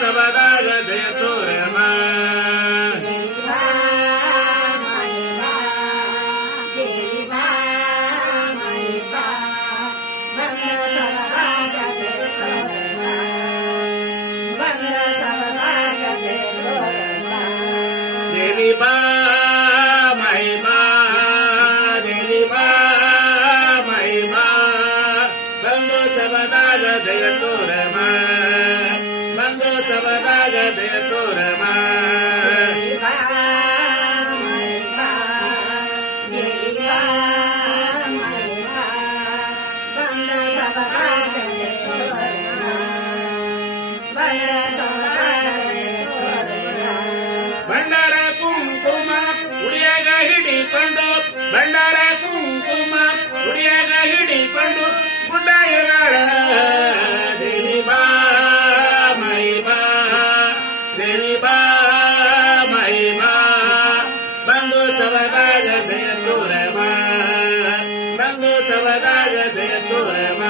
ಸವದಾಗ ದಯ ತೋರಮ್ಮ ದೇವಿ ಬಾ ಮಹಿಮಾ ದೇವಿ ಬಾ ಮಹಿಮಾ ಬಂದು ಸವದಾಗ ದಯ ತೋರಮ್ಮ ಬಂದು ಸವದಾಗ ದಯ ತೋರಮ್ಮ ಬಂಡಾರ ಕುಂಕುಮ ಉಡಿಯಾಗ ಹಿಡಿಕೊಂಡು ಬಂಡಾರ ಕುಂಕುಮ ಉಡಿಯಾಗ ಹಿಡಿಕೊಂಡು ಗುಡ್ಡಾಯಗಳ ದೇವಿ ಬಾ ಮಹಿಮಾ ದೇವಿ ಬಾ ಮಹಿಮಾ ಬಂದು ಸವದಾಗ ದಯ ತೋರಮ್ಮ ಬಂದು ಸವದಾಗ ದಯ ತೋರಮ್ಮ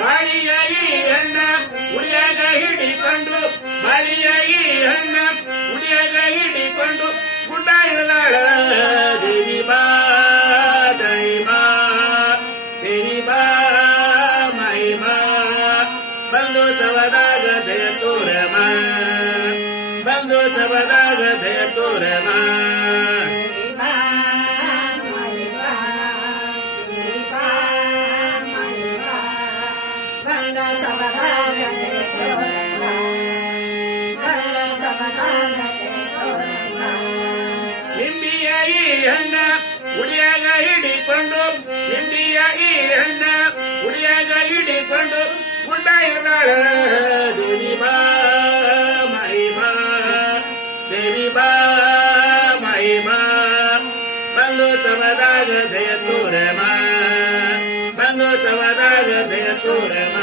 ಬಾಳಿಯಾಗಿ ಹಣ್ಣ ಉಡಿಯಾಗ ಹಿಡಿಕೊಂಡು ಬಾಳಿಯಾಗಿ ಹಣ್ಣ ಉಡಿಯಾಗ ಹಿಡಿಕೊಂಡು ಗುಡ್ಡ ಇಳದಾಳ ದೇವಿ ಬಾ ದೈವಾ ದೇವಿ ಬಾ ಮಹಿಮಾ ಬಂದು ಸವದಾಗ ದಯ ತೋರಮ್ಮ ಬಂದು ಸವದಾಗ ದಯ ತೋರಮ್ಮ ಹಿಂಡಿಯ ಈ ಹಣ್ಣ ಉಡಿಯಾಗ ಹಿಡಿಕೊಂಡು ಹಿಂಡಿಯ ಈ ಹಣ್ಣ ಉಡಿಯಾಗ ಹಿಡಿಕೊಂಡು ಗುಡ್ಡ ಇಳದಾಳ ದೇವಿ ಬಾ ಮಹಿಮಾ ದೇವಿ ಬಾ ಮಹಿಮಾ ಬಂದು ಸವದಾಗ ದಯ ತೋರಮ್ಮ ಬಂದು ಸವದಾಗ ದಯ ತೋರಮ್ಮ